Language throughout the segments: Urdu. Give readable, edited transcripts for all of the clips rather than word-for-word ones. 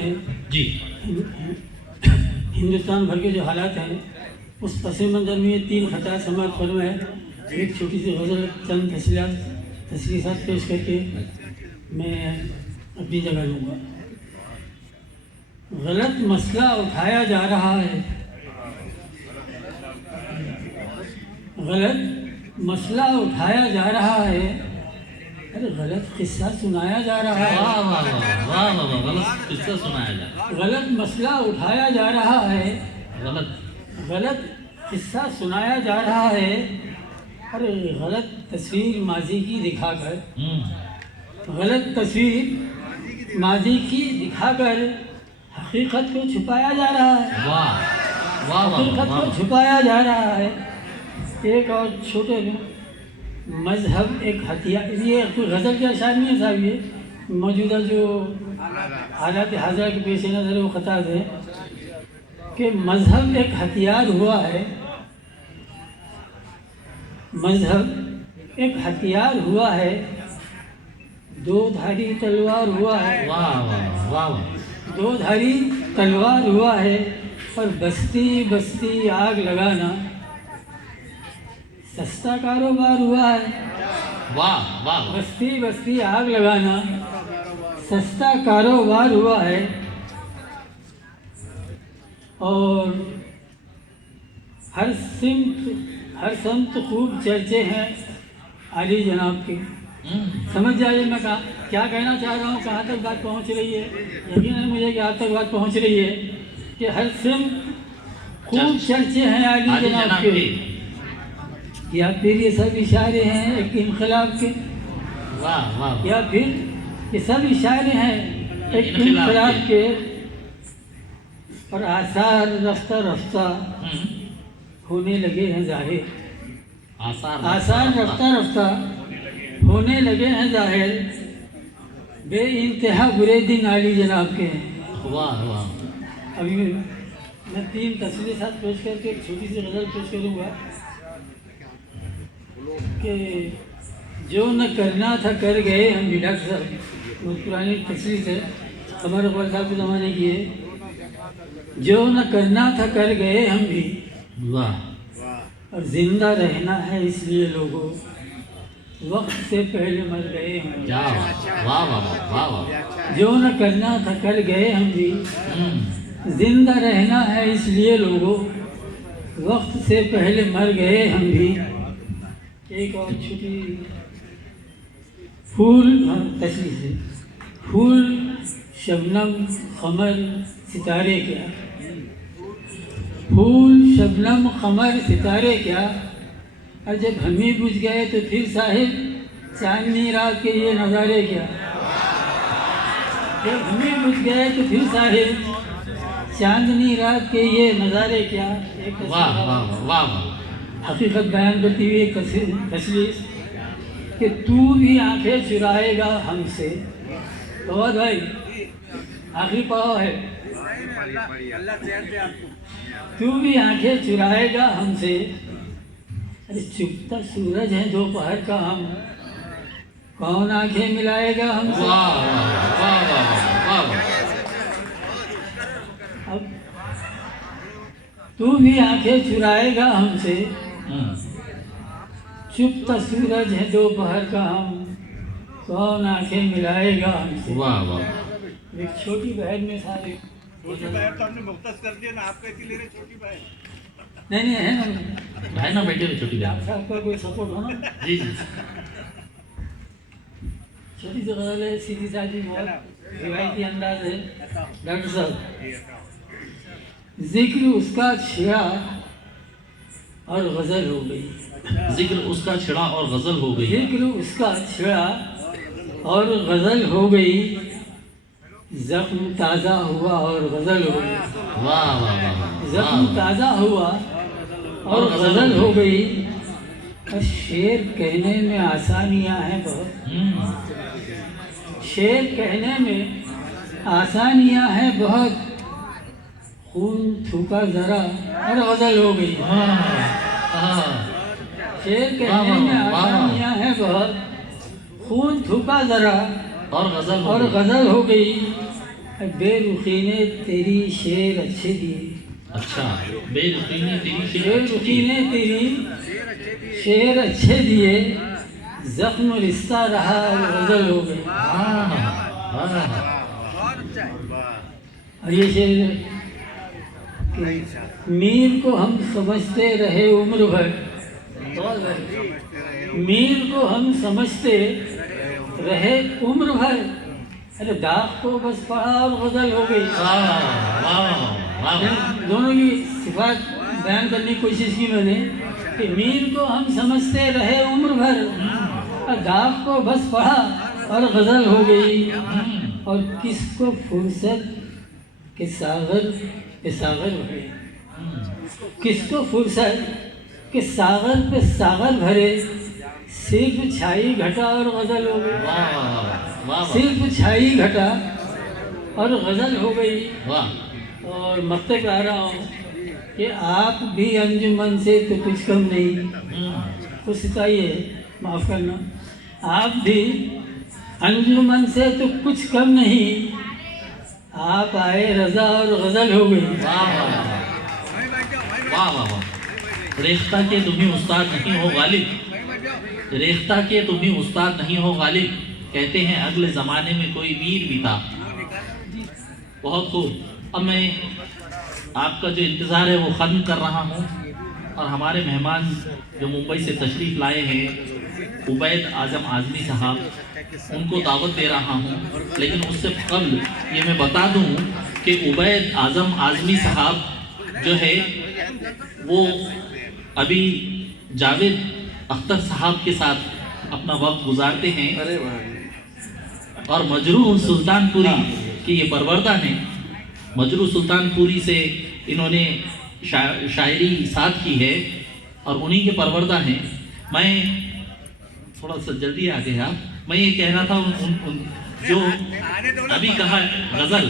ہیں جی ہندوستان بھر کے جو حالات ہیں اس پس منظر میں یہ 3 خطا سماعت فرمائے. ایک چھوٹی سی غزل چند تشریحات پیش کر کے میں اپنی جگہ لوں گا. غلط مسئلہ اٹھایا جا رہا ہے، غلط مسئلہ اٹھایا جا رہا ہے، ارے غلط قصہ سنایا جا رہا ہے. واہ واہ واہ واہ واہ واہ، غلط قصہ سنایا جا رہا ہے. غلط مسئلہ اٹھایا جا رہا ہے، غلط قصہ سنایا جا رہا ہے. ارے غلط تصویر ماضی کی دکھا کر، غلط تصویر ماضی کی دکھا کر حقیقت کو چھپایا جا رہا ہے. واہ واہ واہ حقیقت کو واہ. چھپایا جا رہا ہے. ایک اور چھوٹے میں مذہب ایک ہتھیار، یہ کوئی غزل کے اشعار نہیں ہے صاحب، یہ موجودہ جو حالات حاضرہ کے پیش نظر وہ خطاط ہے کہ مذہب ایک ہتھیار ہوا ہے، مذہب ایک ہتھیار ہوا ہے، 2 دھاری تلوار ہوا ہے. واہ واہ واہ واہ. 2 دھاری تلوار ہوا ہے اور بستی بستی آگ لگانا سستا کاروبار ہوا ہے. واہ واہ. بستی بستی آگ لگانا سستا کاروبار ہوا ہے. اور ہر سمت خوب چرچے ہیں علی جناب کے. سمجھ جائیے میں کیا کہنا چاہ رہا ہوں، کہاں تک بات پہنچ رہی ہے. یقین ہے مجھے کہ آپ تک بات پہنچ رہی ہے کہ ہر سمت خوب چرچے ہیں علی جناب کے. یا پھر یہ سب اشارے ہیں ایک انقلاب کے، واہ واہ. یا پھر یہ سب اشارے ہیں ایک انقلاب کے. اور آثار رفتہ رفتہ ہونے لگے ہیں ظاہر، آثار رفتہ رفتہ ہونے لگے ہیں ظاہر. بے انتہا برے دن علی جناب کے ہیں. واہ واہ. ابھی میں 3 تصریحات پیش کر کے ایک چھوٹی سی غزل پیش کروں گا کہ جو نہ کرنا تھا کر گئے ہم بھی. ڈاکٹر صاحب بہت پرانی تصریح ہے، قمر اقبال صاحب کے زمانے کی ہے. جو نہ کرنا تھا کر گئے ہم بھی، واہ. اور زندہ رہنا ہے اس لیے لوگوں وقت سے پہلے مر گئے ہم بھی. واہ واہ واہ واہ. جو نہ کرنا تھا کر گئے ہم بھی، زندہ رہنا ہے اس لیے لوگوں وقت سے پہلے مر گئے ہم بھی. ایک اور چھوٹی پھول تشریح سے، پھول شبنم قمر ستارے کیا، پھول شبنم قمر ستارے کیا. اور جب ہم ہی بجھ گئے تو پھر صاحب چاندنی رات کے یہ نظارے کیا. جب ہم ہی بجھ گئے تو پھر صاحب چاندنی رات کے یہ نظارے کیا. ایک واہ واہ واہ. حقیقت بیان کرتی ہوئی ایک تشریح کہ تو بھی آنکھیں چرائے گا ہم سے. بہت بھائی آخری پڑاؤ ہے. تو بھی آنکھیں چرائے گا ہم سے، ارے چپتا سورج ہے دوپہر کا ہم، کون آنکھیں ملائے گا ہم سے. واہ واہ واہ واہ. اب تو بھی آنکھیں چرائے گا ہم سے، چپتا سورج ہے دوپہر کا ہم، کون آنکھیں ملائے گا ہم سے. واہ واہ. ایک چھوٹی بہن میں سارے چھوٹی بہن تو ہم نے مختص کر دیا نا، آپ کیسی لے رہے چھوٹی بہن؟ نہیں ہے نا بھائی نا بیٹے چھوٹی بہن. آپ صاحب کا کوئی سپورٹ ہونا. جی جی. چھوٹی سی غزل ہے، سیدھی سادی بہت روایتی انداز ہے. ڈاکٹر صاحب ذکر اس کا چھڑا اور غزل ہو گئی. ذکر اس کا چھڑا اور غزل ہو گئی. ذکر اس کا چھڑا اور غزل ہو گئی، زخم تازہ ہوا اور غزل ہو گئی. واہ واہ واہ. زخم تازہ ہوا اور غزل ہو گئی. اور شعر کہنے میں آسانیاں ہیں بہت، شعر کہنے میں آسانیاں ہیں بہت، خون تھوکا ذرا اور غزل ہو گئی. شعر کہنے میں آسانیاں ہیں بہت، خون تھوکا ذرا اور غزل ہو گئی. بے رخی نے تیری شعر اچھے دیے، اچھا، بے رخی نے تیری بے رخی نے تیری شعر اچھے دیے، زخم رشتہ رہا اور غزل ہو گئی۔ اور یہ شعر کہ میر کو ہم سمجھتے رہے عمر بھر، میر کو ہم سمجھتے رہے عمر بھر، ارے داغ کو بس پڑھا اور غزل ہو گئی۔ دونوں کی صفات بیان کرنے کی کوشش کی میں نے کہ میر کو ہم سمجھتے رہے عمر بھر، اور داغ کو بس پڑھا اور غزل ہو گئی۔ اور کس کو فرصت کہ ساغر پہ ساغر بھرے، کس کو فرصت کہ ساغر پہ ساغر بھرے، صرف چھائی گھٹا اور غزل ہو گئی، صرف چھائی گھٹا اور غزل ہو گئی۔ اور مقطع کہہ رہا ہوں کہ آپ بھی انجمن سے تو کچھ کم نہیں، خود ستائی ہے، معاف کرنا، آپ بھی انجمن سے تو کچھ کم نہیں، آپ آئے رضا اور غزل ہو گئی۔ واہ واہ واہ، ریختہ کے تمہیں استاد نہیں ہو غالب، ریختہ کے تمہیں استاد نہیں ہو غالب، کہتے ہیں اگلے زمانے میں کوئی میر بھی تھا۔ بہت خوب، اب میں آپ کا جو انتظار ہے وہ ختم کر رہا ہوں، اور ہمارے مہمان جو ممبئی سے تشریف لائے ہیں عبید اعظم اعظمی صاحب، ان کو دعوت دے رہا ہوں۔ لیکن اس سے قبل یہ میں بتا دوں کہ عبید اعظم اعظمی صاحب جو ہے وہ ابھی جاوید اختر صاحب کے ساتھ اپنا وقت گزارتے ہیں، اور مجروح سلطان پوری کی یہ پروردہ ہیں۔ مجروح سلطان پوری سے انہوں نے شاعری ساتھ کی ہے اور انہی کے پروردہ ہیں۔ میں تھوڑا سا جلدی آ گیا، میں یہ کہہ رہا تھا جو ابھی کہا غزل،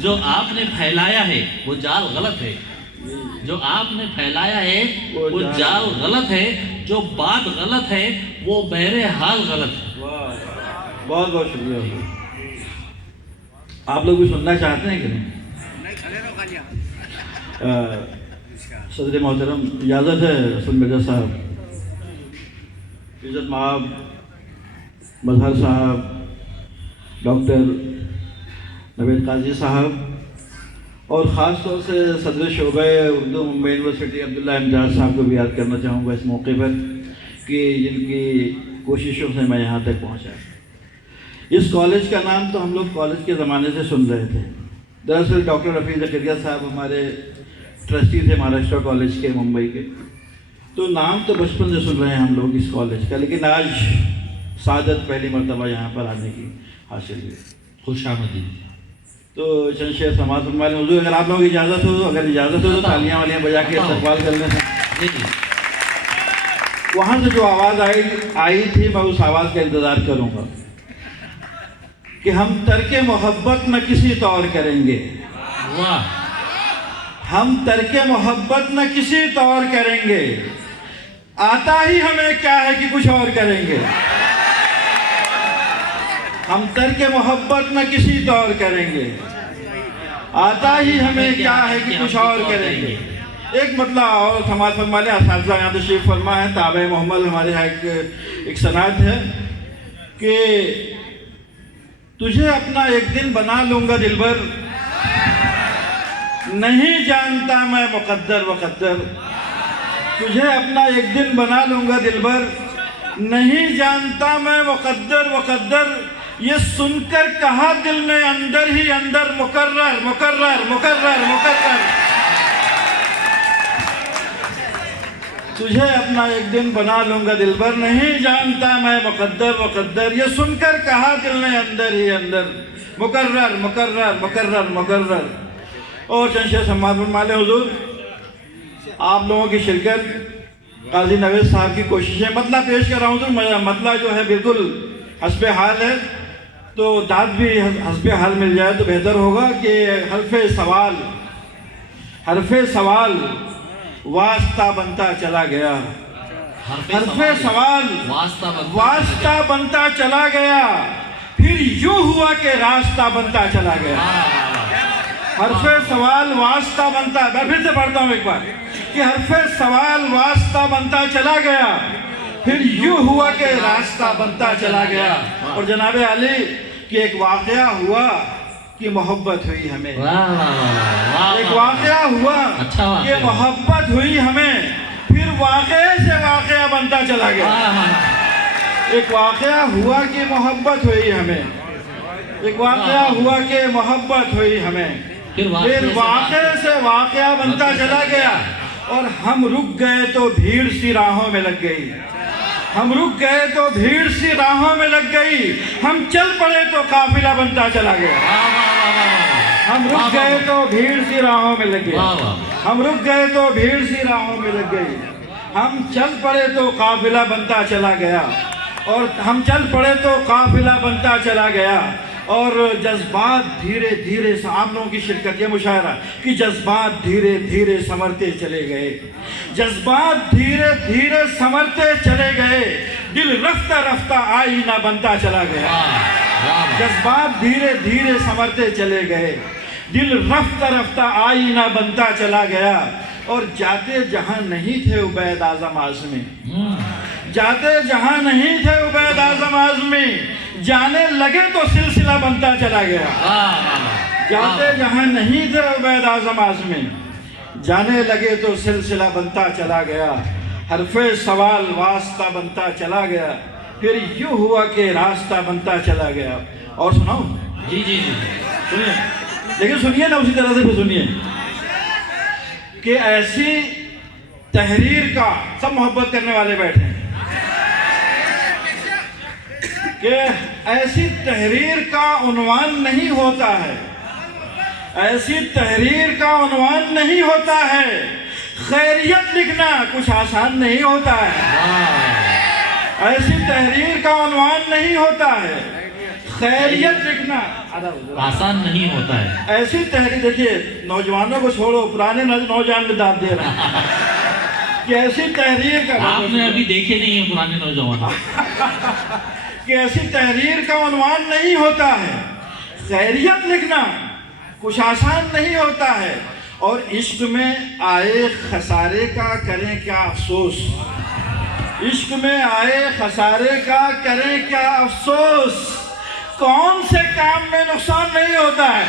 جو آپ نے پھیلایا ہے وہ جال غلط ہے، جو آپ نے پھیلایا ہے وہ جال غلط ہے، جو بات غلط ہے وہ بہرحال غلط ہے۔ بہت بہت شکریہ۔ آپ لوگ بھی سننا چاہتے ہیں کہ نہیں؟ صدر محترم اجازت ہے حسن مرزا صاحب، عزت مآب مظہر صاحب، ڈاکٹر نوید قاضی صاحب، اور خاص طور سے صدر شعبہ اردو ممبئی یونیورسٹی عبداللہ امجاد صاحب کو بھی یاد کرنا چاہوں گا اس موقع پر کہ جن کی کوششوں سے میں یہاں تک پہنچا۔ اس کالج کا نام تو ہم لوگ کالج کے زمانے سے سن رہے تھے۔ دراصل ڈاکٹر رفیع زکریا صاحب ہمارے ٹرسٹی تھے مہاراشٹر کالج کے ممبئی کے، تو نام تو بچپن سے سن رہے ہیں ہم لوگ اس کالج کا، لیکن آج سعادت پہلی مرتبہ یہاں پر آنے کی حاصل ہوئی۔ خوش آمدید۔ تو چند شعر سماعت فرما لیں حضور، اگر آپ لوگوں کی اجازت ہو، اگر اجازت ہو تو تالیاں والیاں بجا کے استقبال کر لیں۔ وہاں سے جو آواز آئی تھی میں اس آواز کا انتظار کروں گا کہ ہم ترک محبت نہ کسی طور کریں گے، ہم ترک محبت نہ کسی طور کریں گے، آتا ہی ہمیں کیا ہے کہ کچھ اور کریں گے، ہم ترک محبت نہ کسی طور کریں گے، آتا ہی ہمیں کیا ہے کہ کچھ اور کریں گے۔ ایک مطلع اور سماعت فرما لیں، اساتذہ یہاں تشریف فرما ہے، تابع محمد ہمارے یہاں ایک سنت ہے کہ تجھے اپنا ایک دن بنا لوں گا دلبر، نہیں جانتا میں مقدر وقدر، تجھے اپنا ایک دن بنا لوں گا دلبر، نہیں جانتا میں مقدر وقدر، یہ سن کر کہا دل نے اندر ہی اندر مقرر مقرر مقرر مقرر، تجھے اپنا ایک دن بنا لوں گا دلبر، نہیں جانتا میں مقدر وقدر، یہ سن کر کہا دل نے اندر ہی اندر مقرر مقرر مقرر مقرر۔ اور چند شعر سماعت فرما لیں حضور، آپ لوگوں کی شرکت، قاضی نوید صاحب کی کوششیں، مطلع پیش کر رہا ہوں حضور، مطلع جو ہے بالکل حسب حال ہے، تو داد بھی حسب حال مل جائے تو بہتر ہوگا کہ حرف سوال واسطہ بنتا چلا گیا، حرف سوال واسطہ بنتا چلا گیا، پھر یوں ہوا کہ راستہ بنتا چلا گیا. حرف سوال واسطہ بنتا ہے. میں پھر سے پڑھتا ہوں ایک بار کہ حرف سوال واسطہ بنتا چلا گیا, پھر یوں ہوا کہ راستہ بنتا چلا گیا. اور جناب علی کہ ایک واقعہ ہوا کہ محبت ہوئی ہمیں. ایک واقعہ ہوا کہ محبت ہوئی ہمیں, پھر واقعے سے واقعہ بنتا چلا گیا. ایک واقعہ ہوا کہ محبت ہوئی ہمیں, ایک واقعہ ہوا کہ محبت ہوئی ہمیں, پھر واقعے سے واقعہ بنتا چلا گیا. اور ہم رک گئے تو بھیڑ سی راہوں میں لگ گئی, ہم رک گئے تو بھیڑ سی راہوں میں لگ گئی, ہم چل پڑے تو قافلہ بنتا چلا گیا. ہم رک گئے تو بھیڑ سی راہوں میں لگ گئی, ہم رک گئے تو بھیڑ سی راہوں میں لگ گئی, ہم چل پڑے تو قافلہ بنتا چلا گیا. اور ہم چل پڑے تو قافلہ بنتا چلا گیا. اور جذبات دھیرے دھیرے, آپ لوگوں کی شرکت, یہ مشاعرہ کہ جذبات دھیرے دھیرے سنورتے چلے گئے, جذبات دھیرے دھیرے سنورتے چلے گئے, دل رفتہ رفتہ آئینہ بنتا چلا گیا. جذبات دھیرے دھیرے سنورتے چلے گئے, دل رفتہ رفتہ آئینہ بنتا چلا گیا. اور جاتے جہاں نہیں تھے عبید اعظم اعظمی, جاتے جہاں نہیں تھے عبید اعظم اعظمی, جانے لگے تو سلسلہ بنتا چلا گیا. جاتے جہاں نہیں تھے عبید اعظم اعظمی, جانے لگے تو سلسلہ بنتا چلا گیا. حرف سوال واسطہ بنتا چلا گیا, پھر یوں ہوا کہ راستہ بنتا چلا گیا. اور سناؤ جی جی جی سنیے, لیکن سنیے نا اسی طرح سے پھر سنیے کہ ایسی تحریر کا, سب محبت کرنے والے بیٹھے ہیں, کہ ایسی تحریر کا عنوان نہیں ہوتا ہے, ایسی تحریر کا عنوان نہیں ہوتا ہے, خیریت لکھنا کچھ آسان نہیں ہوتا ہے. ایسی تحریر کا عنوان نہیں ہوتا ہے, خیریت لکھنا آسان نہیں ہوتا ہے. ایسی تحریر, دیکھیے نوجوانوں کو چھوڑو, پرانے نوجوان میں داد دے رہے ہیں کہ ایسی تحریر کا, آپ نے ابھی دیکھے نہیں ہیں پرانے نوجوان, کہ ایسی تحریر کا عنوان نہیں ہوتا ہے, خیریت لکھنا کچھ آسان نہیں ہوتا ہے. اور عشق میں آئے خسارے کا کریں کیا افسوس, عشق میں آئے خسارے کا کریں کیا افسوس, کون سے کام میں نقصان نہیں ہوتا ہے.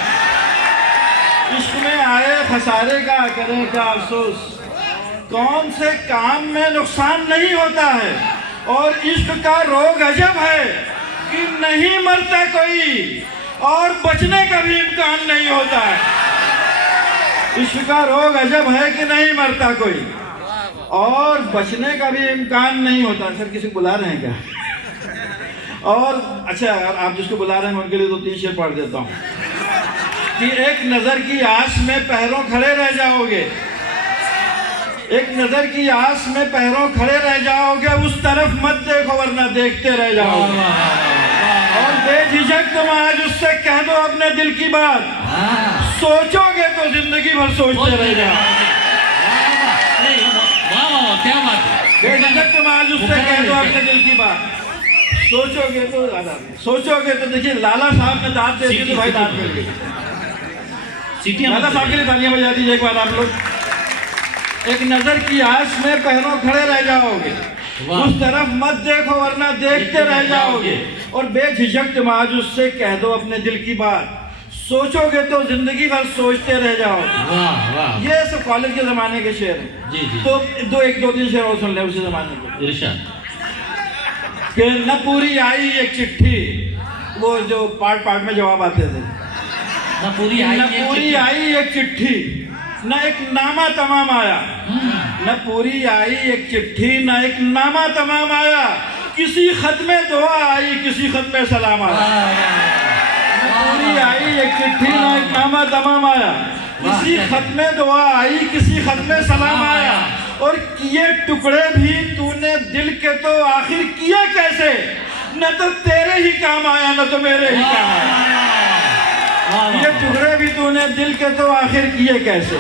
عشق میں آئے خسارے کا کریں کیا افسوس, کون سے کام میں نقصان نہیں ہوتا ہے. اور عشق کا روگ عجب ہے کہ نہیں مرتا کوئی, اور بچنے کا بھی امکان نہیں ہوتا ہے. عشق کا روگ عجب ہے کہ نہیں مرتا کوئی, اور بچنے کا بھی امکان نہیں ہوتا. سر کسی کو بلا رہے ہیں کیا؟ اور اچھا, آپ جس کو بلا رہے ہیں ان کے لیے تو 3 شعر پڑھ دیتا ہوں کہ ایک نظر کی آس میں پہروں کھڑے رہ جاؤ گے, ایک نظر کی آس میں پہروں کھڑے رہ جاؤ گے, اس طرف مت دیکھو ورنہ دیکھتے رہ جاؤ گے. اور بے جھجک تم آج اس سے کہہ دو اپنے دل کی بات, سوچو گے تو زندگی بھر سوچتے رہ جاؤ. کیا بات ہے, بے جھجک تم آج اس سے کہہ دو اپنے دل کی بات, سوچو گے تو سوچو گے تو. دیکھیے لالا صاحب نے دانت دے دی تو بھائی دانت مل گئی. لالا صاحب کے لیے تالیاں بجا دیجیے ایک بار آپ لوگ. ایک نظر کی آس میں پہروں کھڑے رہ جاؤ گے, اس طرف مت دیکھو ورنہ دیکھتے رہ جاؤ گے. اور بے جھجک تم آج اس سے کہہ دو اپنے دل کی بات, سوچو گے تو زندگی بھر سوچتے رہ جاؤ گے. یہ سب کالج کے زمانے کے شعر ہیں. تو 2-3 شعر اور سن لیں اسی زمانے کے. کہ نہ پوری آئی ایک چٹھی, وہ جو پارٹ پارٹ میں جواب آتے تھے, نہ پوری آئی ایک چٹھی, نہ ایک نامہ تمام آیا. نہ پوری آئی ایک چٹھی, نہ ایک نامہ تمام آیا, کسی خط میں دعا آئی, کسی خط میں سلام آیا. نہ پوری آئی ایک چٹھی, نہ ایک نامہ تمام آیا, کسی خط میں دعا آئی, کسی خط میں سلام آیا. اور کیے ٹکڑے بھی تو نے دل کے تو آخر کیے کیسے, نہ تو تیرے ہی کام آیا نہ تو میرے ہی کام آیا. یہ ٹکڑے بھی تو نے دل کے تو آخر کیے کیسے,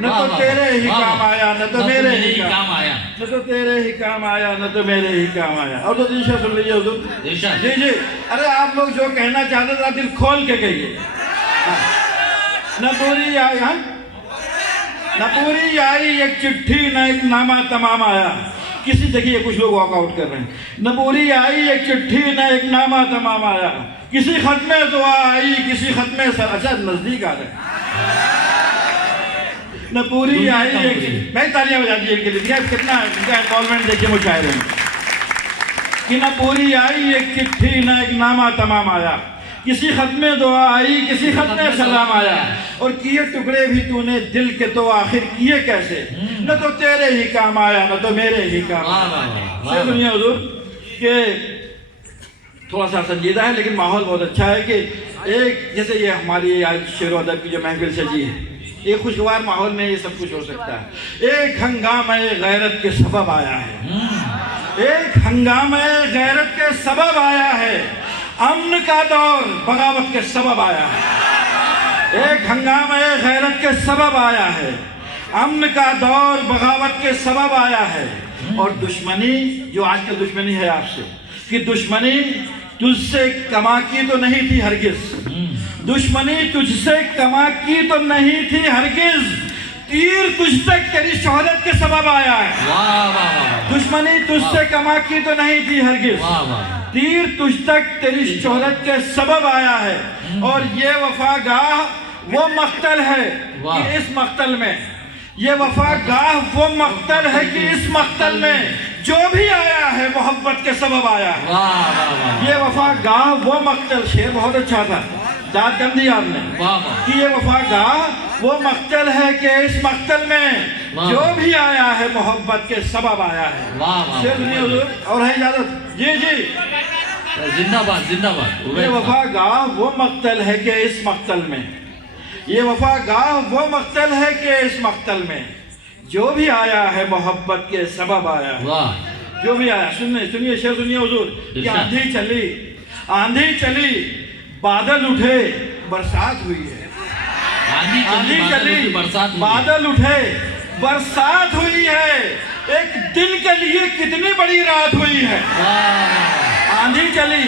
نہ تو تیرے ہی کام آیا نہ تو میرے ہی کام آیا، نہ تو تیرے ہی کام آیا نہ تو میرے ہی کام آیا. اور تو ارشاد سن لیجیے حضور. ارشاد. جی جی. ارے آپ لوگ جو کہنا چاہتے تھے دل کھول کے کہیے. نہ پوری آئی نہ پوری آئی ایک چٹھی نہ ایک نامہ تمام آیا. کسی دیکھیے کچھ لوگ واک آؤٹ کر رہے ہیں. نہ پوری آئی ایک چٹھی نہ ایک نامہ تمام آیا. کسی ختم دعا آئی کسی ختم سر. اچھا نزدیک آ رہے ہیں. نہ پوری آئی ایک میں تالیاں بجا دیجیے ان کے لیے. کتنا ان کا انوالومنٹ دیکھیے مشاعرے میں. کہ نہ پوری آئی ایک چٹھی نہ ایک نامہ تمام آیا. کسی ختم دعا آئی کسی ختم سلام آیا. اور کیے ٹکڑے بھی تو نے دل کے تو آخر کیے کیسے. نہ تو تیرے ہی کام آیا نہ تو میرے ہی کام آیا. سنیے حضور کہ تھوڑا سا سنجیدہ ہے لیکن ماحول بہت اچھا ہے. کہ ایک جیسے یہ ہماری آج شعر و ادب کی جو محفل سجی ہے ایک خوشگوار ماحول میں یہ سب کچھ ہو سکتا ہے. ایک ہنگامہ غیرت کے سبب آیا ہے. ایک ہنگامہ غیرت کے سبب آیا ہے. امن کا دور بغاوت کے سبب آیا ہے. ایک ہنگامہ غیرت کے سبب آیا ہے. امن کا دور بغاوت کے سبب آیا ہے. اور دشمنی جو آج کل دشمنی ہے آپ سے کہ دشمنی تجھ سے کما کی تو نہیں تھی ہرگز. دشمنی تجھ سے کما کی تو نہیں تھی ہرگز. تیر تجھ تک تیری شہرت کے سبب آیا ہے. دشمنی تجھ سے کما کی تو نہیں تھی ہرگز. تیر تجھ تک تیری شہرت کے سبب آیا ہے. اور یہ وفا گاہ وہ مقتل ہے کہ اس مقتل میں یہ وفا گاہ وہ مقتل ہے کہ اس مقتل میں جو بھی آیا ہے محبت کے سبب آیا ہے. یہ وفا گاہ وہ مقتل. شعر بہت اچھا تھا داد کم دی آپ نے کہ یہ وفا گاہ وہ مقتل ہے کہ اس مقتل میں جو بھی آیا ہے محبت کے سبب آیا ہے. شعر سنیے حضور. اور ہے اجازت. جی جی. زندہ باد زندہ باد. یہ وفا گاہ وہ مقتل ہے کہ اس مقتل میں یہ وفا گاہ وہ مقتل ہے کہ اس مقتل میں جو بھی آیا ہے محبت کے سبب آیا ہے. جو بھی آیا. سنیے شعر سنیے حضور. کہ آندھی چلی بادل اٹھے برسات ہوئی ہے. آندھی چلی بادل اٹھے برسات ہوئی ہے. ایک دن کے لیے کتنی بڑی رات ہوئی ہے. آندھی چلی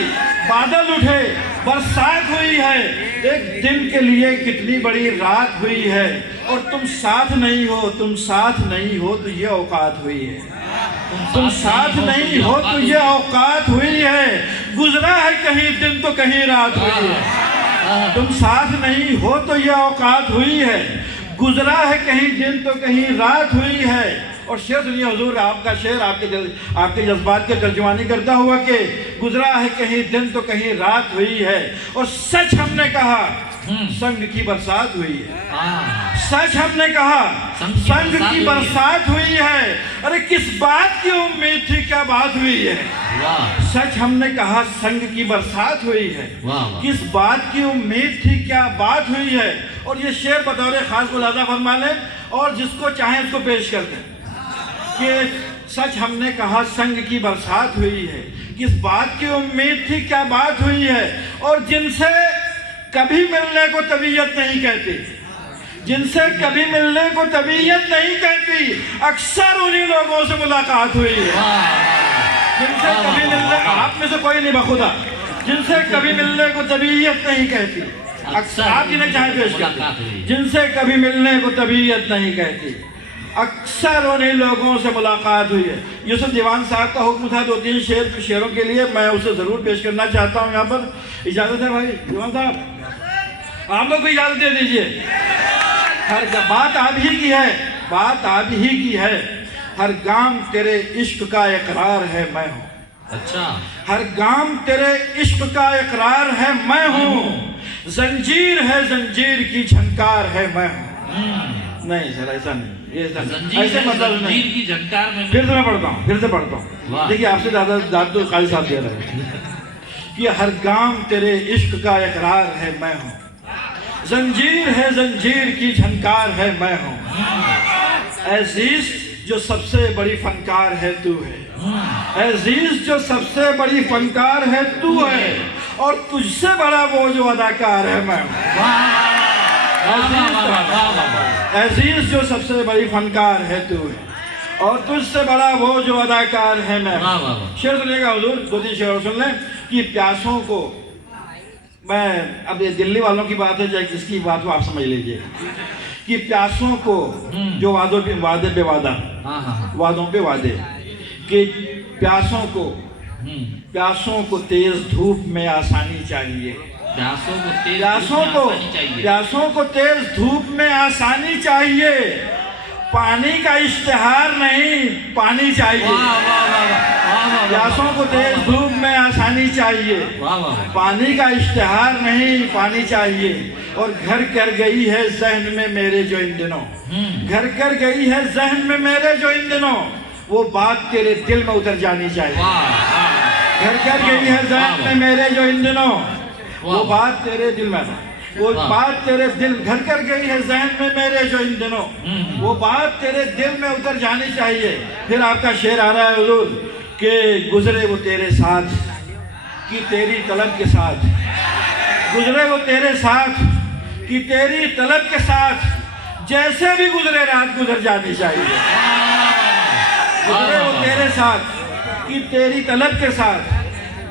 بادل اٹھے برسات ہوئی ہے. ایک دن کے لیے کتنی بڑی رات ہوئی ہے. اور تم ساتھ نہیں ہو تم ساتھ نہیں ہو تو یہ اوقات ہوئی ہے. تم ساتھ نہیں ہو تو یہ اوقات ہوئی ہے. گزرا ہے کہیں دن تو کہیں رات ہوئی ہے. تم ساتھ نہیں ہو تو یہ اوقات ہوئی ہے. گزرا ہے کہیں دن تو کہیں رات ہوئی ہے. اور شعر سنیے حضور. آپ کا شعر آپ کے جذبات کے ترجمانی کرتا ہوا کہ گزرا ہے کہیں دن تو کہیں رات ہوئی ہے. اور سچ ہم نے کہا سنگ کی برسات ہوئی ہے. سچ ہم نے کہا سنگ کی برسات ہوئی ہے. ارے کس بات کی امید تھی کیا بات ہوئی ہے. سچ ہم نے کہا سنگ کی برسات ہوئی ہے. کس بات کی امید تھی کیا بات ہوئی ہے. اور یہ شعر بطور خاص ملاحظہ فرما لیں اور جس کو چاہیں اس کو پیش کر دیں کہ سچ ہم نے کہا سنگ کی برسات ہوئی ہے. کس بات کی امید تھی کیا بات ہوئی ہے. اور جن سے کبھی ملنے کو طبیعت نہیں کہتی جن سے کبھی ملنے کو طبیعت نہیں کہتی اکثر انہی لوگوں سے ملاقات ہوئی ہے. جن سے کبھی ملنے آپ میں سے کوئی نہیں بخدا جن سے کبھی ملنے کو طبیعت نہیں کہتی اکثر آپ جنہیں چاہیں پیش کرتے جن سے کبھی ملنے کو طبیعت نہیں کہتی اکثر انہی لوگوں سے ملاقات ہوئی ہے. یوسف دیوان صاحب کا حکم تھا 2-3 شعروں کے لیے میں اسے ضرور پیش کرنا چاہتا ہوں. یہاں پر اجازت ہے بھائی دیوان صاحب آپ لوگ کو اجازت دے دیجئے. ہر بات آپ ہی کی ہے بات آپ ہی کی ہے. ہر گام تیرے عشق کا اقرار ہے میں ہوں. اچھا. ہر گام تیرے عشق کا اقرار ہے میں ہوں. زنجیر ہے زنجیر کی جھنکار ہے میں ہوں. نہیں سر ایسا نہیں ایسے مطلب نہیں کی جھنکار میں پھر سے پڑھتا ہوں. دیکھیے آپ سے زیادہ تو قاضی صاحب دے رہے ہیں کہ ہر گام تیرے عشق کا اقرار ہے میں ہوں. زنجیر ہے زنجیر کی جھنکار ہے میں ہوں. عزیز جو سب سے بڑی فنکار ہے تو ہے. عزیز جو سب سے بڑی فنکار ہے تو ہے. اور تجھ سے بڑا وہ جو اداکار ہے میں ہوں. عزیز جو سب سے بڑی فنکار ہے تو ہے، اور تجھ سے بڑا وہ جو اداکار ہے میں۔ واہ واہ واہ۔ شعر سنیے گا حضور، 2-3 شعر سن لیں کہ پیاسوں کو، میں اب یہ دلی والوں کی بات ہے، چاہے کس کی بات ہو آپ سمجھ لیجئے، کہ پیاسوں کو جو وعدے پہ وعدہ، ہاں ہاں ہاں۔ وعدوں پہ وعدے، کہ پیاسوں کو تیز دھوپ میں آسانی چاہیے، پیاسوں کو تیز پیاسوں دھوپ کو میں آسانی چاہیے۔ پیاسوں کو تیز دھوپ میں آسانی چاہیے، پانی کا اشتہار نہیں پانی چاہیے۔ واہ واہ واہ واہ۔ پیاسوں کو تیز دھوپ میں آسانی چاہیے، واہ واہ۔ پانی کا اشتہار نہیں پانی چاہیے، اور گھر کر گئی ہے ذہن میں میرے جو ان دنوں، گھر کر گئی ہے ذہن میں میرے جو ان دنوں، وہ بات تیرے دل میں اتر جانی چاہیے۔ گھر کر گئی ہے ذہن میں میرے جو ان دنوں، وہ بات تیرے دل میں، وہ بات تیرے دل، گھر کر گئی ہے ذہن میں میرے جو ان دنوں، وہ بات تیرے دل میں اتر جانی چاہیے۔ پھر آپ کا شعر آ رہا ہے حضور کہ گزرے وہ تیرے ساتھ کہ تیری طلب کے ساتھ، گزرے وہ تیرے ساتھ کہ تیری طلب کے ساتھ، جیسے بھی گزرے رات گزر جانی چاہیے۔ گزرے وہ تیرے ساتھ کہ تیری طلب کے ساتھ،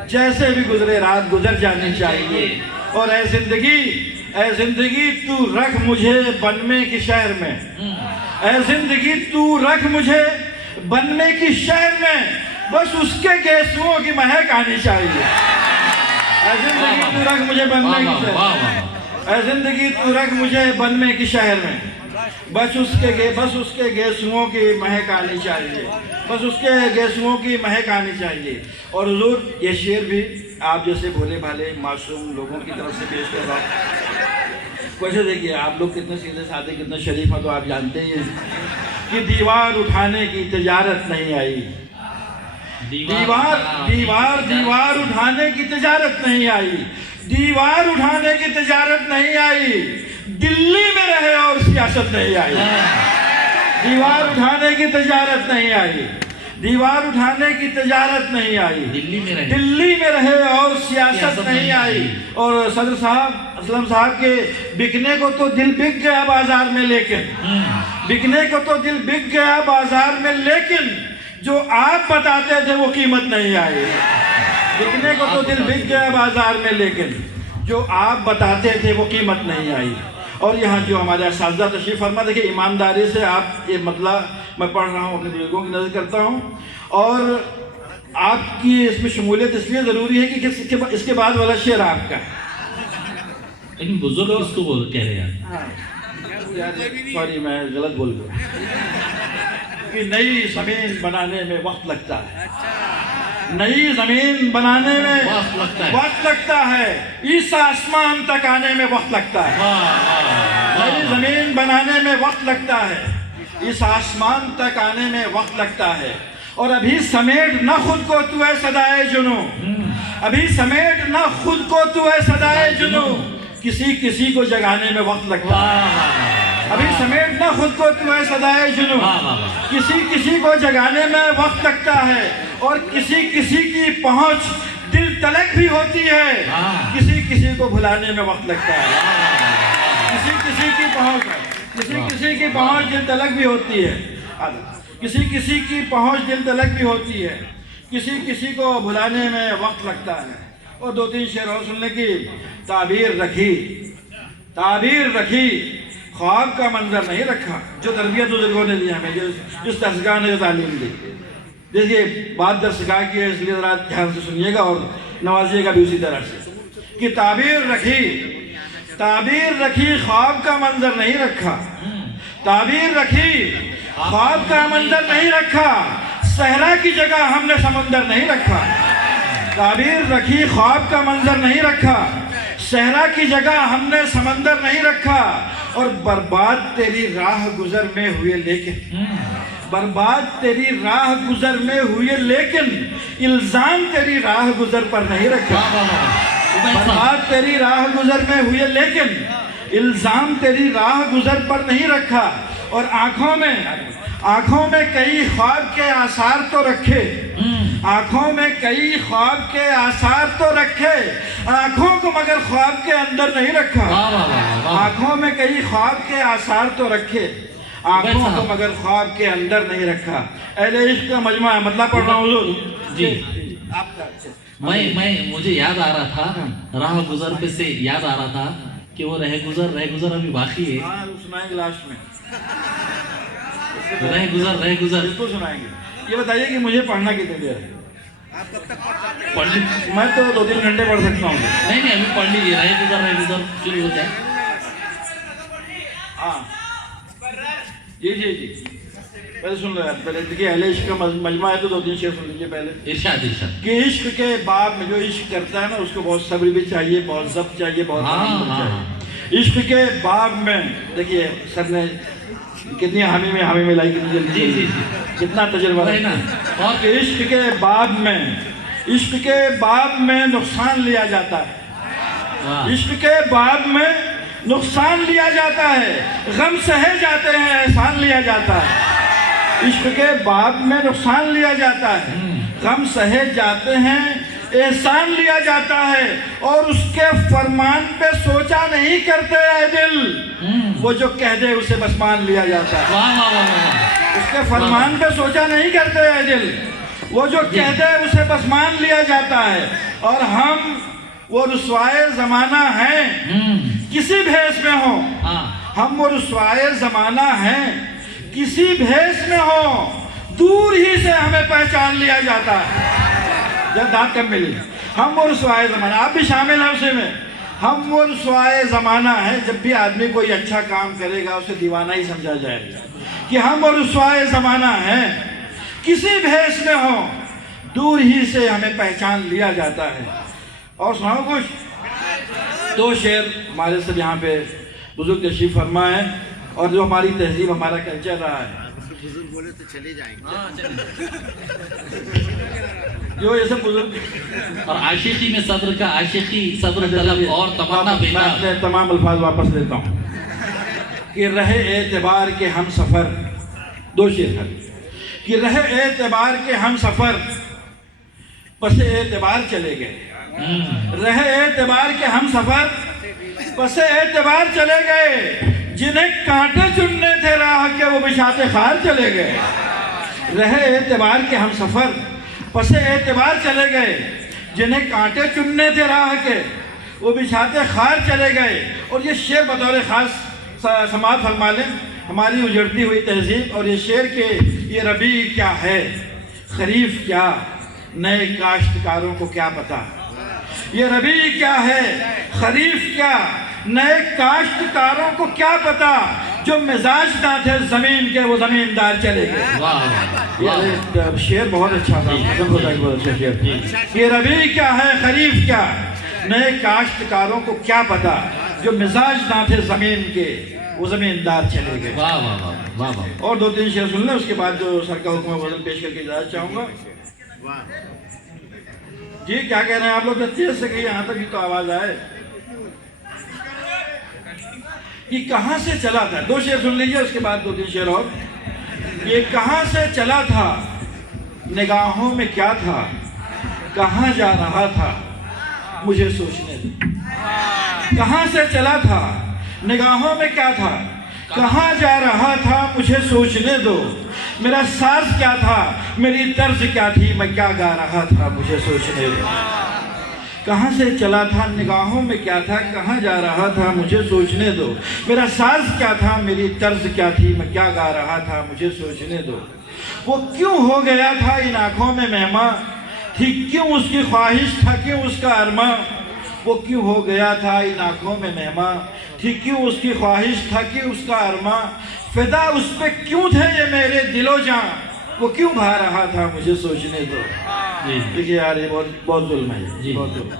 جیسے بھی گزرے رات گزر جانی چاہیے۔ اور اے زندگی تو رکھ مجھے بننے کی شہر میں، اے زندگی تو رکھ مجھے بننے کی شہر میں، بس اس کے گیسوؤں کی مہک آنی چاہیے۔ اے زندگی تو رکھ مجھے بننے کی شہر، اے زندگی تو رکھ مجھے بننے کی شہر میں، بس اس کے گیسوؤں کی مہک آنی چاہیے، بس اس کے گیسوؤں کی مہک آنی چاہیے۔ اور حضور یہ شعر بھی آپ جیسے بھولے بھالے معصوم لوگوں کی طرف سے پیش کر رہا ہوں۔ ویسے دیکھیے آپ لوگ کتنے سیدھے سادے، کتنے شریف ہیں، تو آپ جانتے ہی ہیں کہ دیوار اٹھانے کی تجارت نہیں آئی، دیوار اٹھانے کی تجارت نہیں آئی، دیوار اٹھانے کی تجارت نہیں آئی، دلی میں رہے اور سیاست نہیں آئی۔ دیوار اٹھانے کی تجارت نہیں آئی، دیوار اٹھانے کی تجارت نہیں آئی، دلی میں رہے اور سیاست نہیں آئی۔ اور صدر صاحب اسلم صاحب کے بکنے کو تو دل بک گیا بازار میں، لیکن بکنے کو تو دل بک گیا بازار میں، لیکن جو آپ بتاتے تھے وہ قیمت نہیں آئی۔ بکنے کو تو دل بک گیا بازار میں، لیکن جو آپ بتاتے تھے وہ قیمت نہیں آئی۔ اور یہاں جو ہمارے اساتذہ تشریف فرما، دیکھیں ایمانداری سے آپ یہ مطلب میں پڑھ رہا ہوں، اپنے بزرگوں کی نظر کرتا ہوں، اور آپ کی اس میں شمولیت اس لیے ضروری ہے کہ اس کے بعد والا شعر آپ کا ہے۔ لیکن بزرگ اس کو کہہ رہے ہیں، سوری میں غلط بول گیا، کہ نئی زمین بنانے میں وقت لگتا ہے، نئی زمین بنانے میں وقت لگتا ہے، اس آسمان تک آنے میں وقت لگتا ہے، نئی زمین بنانے میں وقت لگتا ہے، اس آسمان تک آنے میں وقت لگتا ہے۔ اور ابھی سمیٹ نہ خود کو تو اے صدائے جنوں، ابھی سمیٹ نہ خود کو تو اے صدائے جنوں، کسی کو جگانے میں وقت لگتا ہے۔ ابھی سمیٹ نہ خود کو تو اے صدائے جنوں، کسی کو جگانے میں وقت لگتا ہے، اور کسی کی پہنچ دل تلک بھی ہوتی ہے، کسی کو بھلانے میں وقت لگتا ہے۔ کسی کی پہنچ دل تلک بھی ہوتی ہے، کسی کی پہنچ دل تلک بھی ہوتی ہے، کسی کو بھلانے میں وقت لگتا ہے۔ اور 2-3 شعر اور سننے کی تعبیر رکھی، خواب کا منظر نہیں رکھا، جو تربیت بزرگوں نے دی ہمیں، جس درسگاہ نے جو تعلیم دی۔ دیکھیے بات درسگاہ کی ہے، اس لیے ذرا دھیان سے سنیے گا اور نوازیے گا بھی اسی طرح سے، کہ تعبیر رکھی خواب کا منظر نہیں رکھا، تعبیر رکھی خواب کا منظر نہیں رکھا، صحرا کی جگہ ہم نے سمندر نہیں رکھا۔ تعبیر رکھی خواب کا منظر نہیں رکھا، صحرا کی جگہ ہم نے سمندر نہیں رکھا، اور برباد تیری راہ گزر میں ہوئے لیکن، برباد تیری راہ گزر میں ہوئے لیکن، الزام تیری راہ گزر پر نہیں رکھا۔ برباد تیری راہ گزر میں ہوئے لیکن، الزام تیری راہ گزر پر نہیں رکھا۔ اور آنکھوں میں کئی خواب کے آثار تو رکھے، آنکھوں میں کئی خواب کے آثار تو رکھے، آنکھوں کو مگر خواب کے اندر نہیں رکھا۔ واہ واہ واہ واہ۔ آنکھوں میں کئی خواب کے آثار تو رکھے، آنکھوں کو مگر خواب کے اندر نہیں رکھا۔ اہل عشق کا مجمع ہے، مطلب پڑھ رہا ہوں حضور جی آپ کا۔ مجھے یاد آ رہا تھا، راہ گزر پہ سے یاد آ رہا تھا کہ وہ رہ گزر ابھی باقی ہے۔ ہاں سنائیں گے لاسٹ میں، رہ گزر بالکل سنائیں گے۔ یہ بتائیے کہ مجھے پڑھنا کتنے دیر ہے؟ پڑھ لی میں تو 2-3 گھنٹے پڑھ سکتا ہوں۔ نہیں ابھی پڑھ لیجیے، رہ گزر شروع ہو جائے۔ ہاں جی پہلے سن لو یار، پہلے دیکھیے اہل عشق کا مجمع ہے تو 2-3 شعر سن لیجیے پہلے۔ ارشاد کہ عشق کے باب میں جو عشق کرتا ہے نا اس کو بہت صبر بھی چاہیے، بہت ضبط چاہیے، بہت تحمل چاہیے۔ عشق کے باب میں دیکھیے سر نے کتنی حامی میں لائی، کتنی جلدی جی کتنا تجربہ وہی نا۔ اور کہ عشق کے باب میں نقصان لیا جاتا ہے، عشق کے باب میں نقصان لیا جاتا ہے، غم سہے جاتے ہیں، احسان لیا جاتا ہے۔ عشق کے باب میں نقصان لیا جاتا ہے، غم سہے جاتے ہیں، احسان لیا جاتا ہے، اور اس کے فرمان پہ سوچا نہیں کرتے اے دل، وہ جو کہہ دے اسے بس مان لیا جاتا ہے۔ واہ واہ واہ۔ اس کے فرمان پہ سوچا نہیں کرتے اے دل، وہ جو کہہ دے اسے بس مان لیا جاتا ہے۔ اور ہم وہ رسوائے زمانہ ہیں کسی بھیس میں ہو، ہم وہ رسوائے زمانہ ہیں کسی بھیس میں ہو، دور ہی سے ہمیں پہچان لیا جاتا ہے۔ جب دانت کم ملی، ہم وہ رسوائے زمانہ، آپ بھی شامل ہیں اسے میں، ہم وہ رسوائے زمانہ ہیں۔ جب بھی آدمی کوئی اچھا کام کرے گا اسے دیوانہ ہی سمجھا جائے گا، کہ ہم وہ رسوائے زمانہ ہیں کسی بھیس میں ہو، دور ہی سے ہمیں پہچان لیا جاتا ہے۔ اور سناؤ کچھ 2 شعر ہمارے سب یہاں پہ بزرگ تشریف فرما ہے، اور جو ہماری تہذیب ہمارا کلچر رہا ہے، بزرگ بولے تو چلے جائیں گے۔ جو یہ سب بزرگ اور عاشقی میں صبر کا، عاشقی صبر طلب اور تمنا بیدار۔ میں اپنے تمام الفاظ واپس لیتا ہوں کہ رہے اعتبار کے ہم سفر، 2 شعر ہے کہ رہے اعتبار کے ہم سفر، پس اعتبار چلے گئے، رہے اعتبار کے ہم سفر، پس اعتبار چلے گئے، جنہیں کانٹے چننے تھے راہ کے وہ بچھاتے خار چلے گئے۔ رہے اعتبار کے ہم سفر، پس اعتبار چلے گئے، جنہیں کانٹے چننے تھے راہ کے وہ بچھاتے خار چلے گئے۔ اور یہ شعر بطور خاص سماعت فرما لیں، ہماری اجڑتی ہوئی تہذیب، اور یہ شعر کہ یہ ربیع کیا ہے، خریف کیا، نئے کاشتکاروں کو کیا پتا، یہ ربیع کیا ہے، خریف کیا، نئے کاشتکاروں کو کیا پتا، جو مزاج نہ تھے زمین کے وہ زمیندار چلے گئے۔ یہ شعر بہت اچھا تھا، بہت اچھا شعر۔ یہ ربیع کیا ہے، خریف کیا، نئے کاشتکاروں کو کیا پتا، جو مزاج نہ تھے زمین کے وہ زمیندار چلے گئے۔ اور 2-3 شعر سن لیں، اس کے بعد جو سر کا حکم غزل پیش کر کے اجازت چاہوں گا۔ جی کیا کہہ رہے ہیں آپ لوگ؟ تیز سے کہیں یہاں تک بھی تو آواز آئے کہ کہاں سے چلا تھا۔ 2 شعر سن لیجئے، اس کے بعد 2-3 شعر اور۔ یہ کہاں سے چلا تھا، نگاہوں میں کیا تھا، کہاں جا رہا تھا مجھے سوچنے دو۔ کہاں سے چلا تھا، نگاہوں میں کیا تھا، کہاں جا رہا تھا مجھے سوچنے دو۔ میرا ساز کیا تھا، میری طرز کیا تھی، میں کیا گا رہا تھا مجھے سوچنے دو۔ کہاں سے چلا تھا، نگاہوں میں کیا تھا، کہاں جا رہا تھا مجھے سوچنے دو۔ میرا ساز کیا تھا، میری طرز کیا تھی، میں کیا گا رہا تھا مجھے سوچنے دو۔ وہ کیوں ہو گیا تھا ان آنکھوں میں مہماں، تھی کیوں اس کی خواہش، تھا کیوں اس کا ارماں۔ وہ کیوں ہو گیا تھا ان آنکھوں میں مہماں، تھی کیوں اس کی خواہش، تھا کیوں اس کا ارماں۔ فدا اس پہ کیوں تھے یہ میرے دل و جاں، وہ کیوں بھا رہا تھا مجھے سوچنے دو۔ دیکھیے یار یہ بہت ظلم ہے، بہت ظلم ہے۔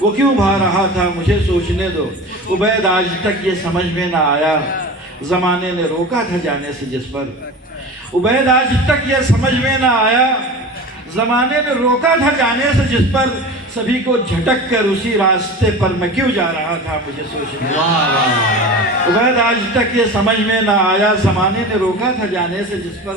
وہ کیوں بھا رہا تھا مجھے سوچنے دو۔ عبید آج تک یہ سمجھ میں نہ آیا، زمانے نے روکا تھا جانے سے جس پر۔ عبید آج تک یہ سمجھ میں نہ آیا، زمانے نے روکا تھا جانے سے جس پر۔ سبھی کو جھٹک کر اسی راستے پر میں کیوں جا رہا تھا مجھے سوچنے دو۔ عبید آج تک یہ سمجھ میں نہ آیا، زمانے نے روکا تھا جانے سے جس پر۔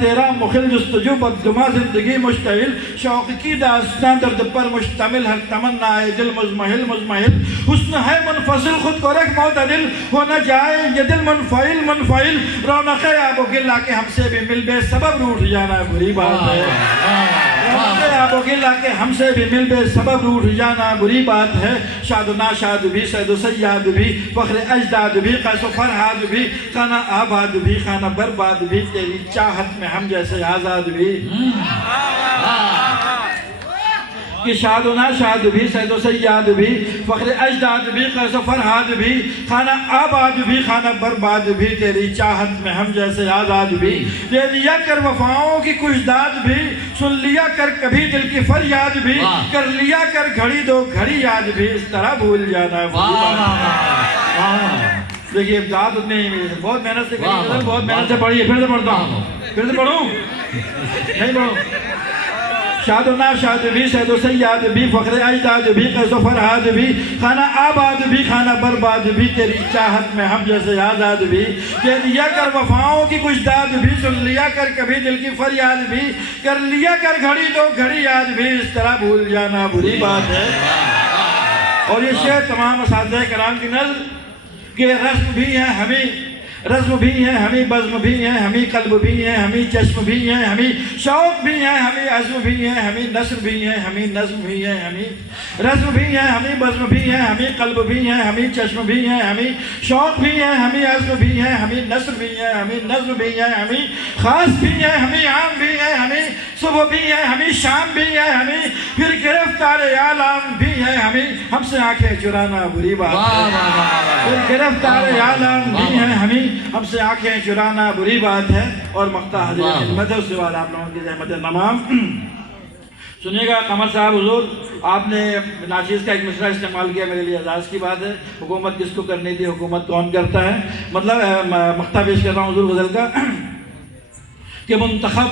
تیرا مخل جستجو بدگما زندگی مشتعل شوق کی داستان درد پر مشتمل ہر تمنا ہے دل مزمحل مزمحل حسن ہے منفصل خود کو رکھ معتدل ہو نہ جائے یہ دل منفعل منفعل رونق آب و گل آ کے ہم سے بھی مل بے سبب روٹھ جانا بری بات ہے رونق آب و گل آ کے ہم سے بھی مل بے سبب روٹھ جانا بری بات ہے شاد و ناشاد بھی سید و سیاد بھی فخر اجداد بھی قیس و فرحاد بھی خانہ آباد بھی خانہ برباد بھی تیری چاہت میں ہم جیسے آزاد بھی کہ شاد و ناشاد بھی سید و سیاد بھی فخر اجداد بھی قیس و فرحاد بھی خانہ آباد بھی خانہ برباد بھی تیری چاہت میں ہم جیسے آزاد بھی دے دیا کر وفاؤں کی کچھ داد بھی سن لیا کر کبھی دل کی فریاد بھی کر لیا کر گھڑی دو گھڑی یاد بھی اس طرح بھول جانا دیکھیے ابداد اتنے ہی میرے سے بہت محنت سے کری بہت محنت سے پڑھی ہے پھر سے پڑھتا ہوں پھر سے پڑھوں نہیں پڑھوں شاد و ناشاد بھی سید و سیاد بھی فخر اجداد بھی قیس و فرحاد بھی خانہ آباد بھی خانہ برباد بھی تیری چاہت میں ہم جیسے آزاد بھی دے دیا کر وفاؤں کی کچھ داد بھی سن لیا کر کبھی دل کی فریاد بھی کر لیا کر گھڑی دو گھڑی یاد بھی اس طرح بھول جانا بری بات ہے اور یہ شعر تمام اساتذہ کرام کی نظر کہ رسم بھی ہے ہمیں رزم بھی ہیں ہمیں بزم بھی ہیں ہمیں قلب بھی ہیں ہمیں چشم بھی ہیں ہمیں شوق بھی ہیں ہمیں عزم بھی ہیں ہمیں نثر بھی ہیں ہمیں نظم بھی ہیں ہمیں رزم بھی ہیں ہمیں بزم بھی ہیں ہمیں قلب بھی ہیں ہمیں چشم بھی ہیں ہمیں شوق بھی ہیں ہمیں عزم بھی ہیں ہمیں نثر بھی ہیں ہمیں نظم بھی ہیں ہمیں خاص بھی ہیں ہمیں عام بھی ہیں ہمیں صبح بھی ہیں ہمیں شام بھی ہیں ہمیں پھر گرفتار عالم بھی ہیں ہمیں ہم سے آنکھیں چرانا بری بات ہے پھر گرفتار عالم بھی ہیں ہمیں ہم سے آنکھیں چرانا بری بات ہے اور مقطع حاضر خدمت ہے اس کے بعد آپ لوگوں کی زحمت تمام سنیے گا قمر صاحب حضور آپ نے ناچیز کا ایک مصرع استعمال کیا میرے لیے اعزاز کی بات ہے حکومت کس کو کرنی تھی حکومت کون کرتا ہے مطلب مقطع پیش کر رہا ہوں حضور غزل کا کہ منتخب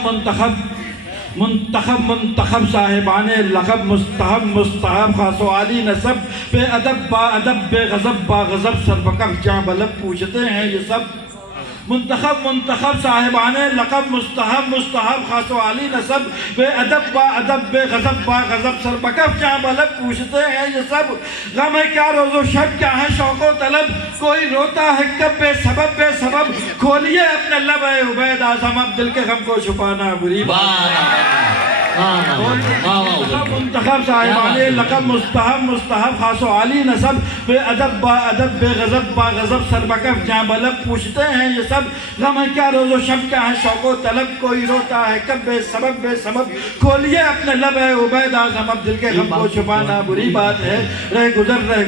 صاحبان لقب مستحب مستحب خاص و عالی نسب بے ادب با ادب بے غضب با غضب سربکف جاں بلب پوچھتے ہیں یہ سب منتخب صاحبان لقب مستحب خاص و عالی نسب بے ادب با ادب بے غضب با غضب سربکف جاں بلب پوچھتے ہیں یہ سب غم ہے کیا روز و شب کیا ہے شوق و طلب کوئی روتا ہے کب بے سبب کھولیے اپنے لب اے عبید اعظم اب دل کے غم کو چھپانا بری منتخب صاحبان لقب مستحب خاص و عالی نسب بے ادب با ادب بے غضب با غضب سربکف جاں بلب پوچھتے ہیں یہ سب غم ہے کیا روز و شب کیا ہے شوق و طلب کوئی روتا ہے کب بے سبب کھولیے اپنے لب اے عبید اعظم اب دل کے غم کو چھپانا بری بات ہے رہ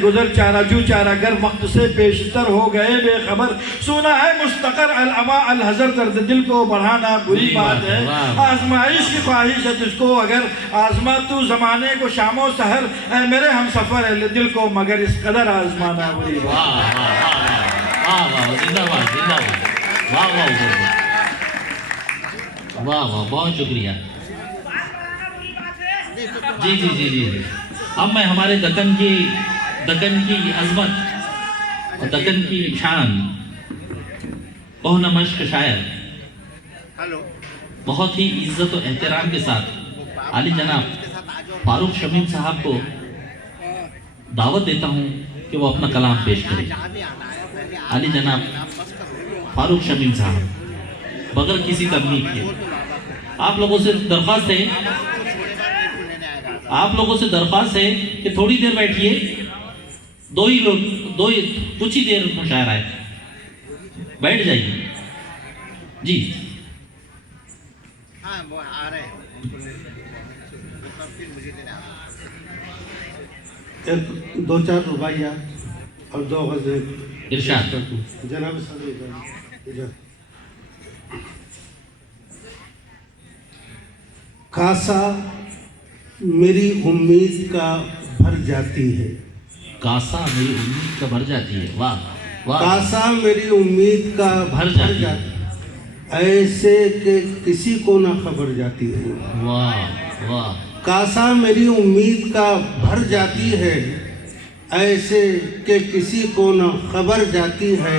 گزر چارہ جو چارہ گر وقت سے پیشتر ہو گئے بے خبر سونا ہے مستقر العما الحذر درد دل کو بڑھانا بری بات ہے آزمائش کی خواہش ہے تجھ کو اگر آزما تو زمانے کو شام و سحر اے میرے ہم سفر اہل دل کو مگر اس قدر آزمانا بری بات واہ بہت شکریہ جی اب میں ہمارے دکن کی عظمت اور دکن کی شان بہن مشق شاعر بہت ہی عزت و احترام کے ساتھ عالی جناب فاروق شمیم صاحب کو دعوت دیتا ہوں کہ وہ اپنا کلام پیش کریں عالی جناب فاروق شمیم صاحب بغیر کسی تمنیت کے آپ لوگوں سے درخواست ہے کہ تھوڑی دیر بیٹھیے کچھ ہی دیر مشاعرہ ہے بیٹھ جائیے جی دو چار رباعیات اور 2 غزل ارشاد جناب صدر کاسا میری امید کا بھر جاتی ہے کاسا میری امید کا بھر جاتی ہے واہ کاسا میری امید کا بھر جاتی ہے ایسے کہ کسی کو نہ خبر جاتی ہے واہ کاسا میری امید کا بھر جاتی ہے ایسے کہ کسی کو نہ خبر جاتی ہے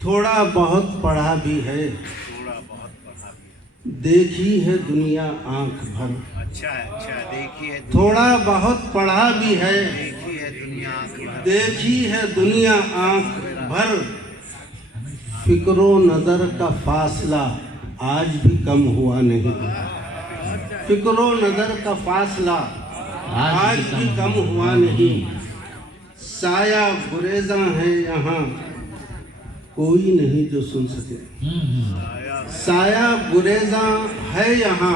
تھوڑا بہت پڑھا بھی ہے، دیکھی ہے دنیا آنکھ بھر۔ اچھا دیکھیے تھوڑا بہت پڑھا بھی ہے، دنیا دیکھی ہے دنیا آنکھ بھر۔ فکر و نظر کا فاصلہ آج بھی کم ہوا نہیں، فکر و نظر کا فاصلہ آج بھی کم ہوا نہیں۔ سایہ گریزاں ہے یہاں کوئی نہیں جو سن سکے، سایہ گریزاں ہے یہاں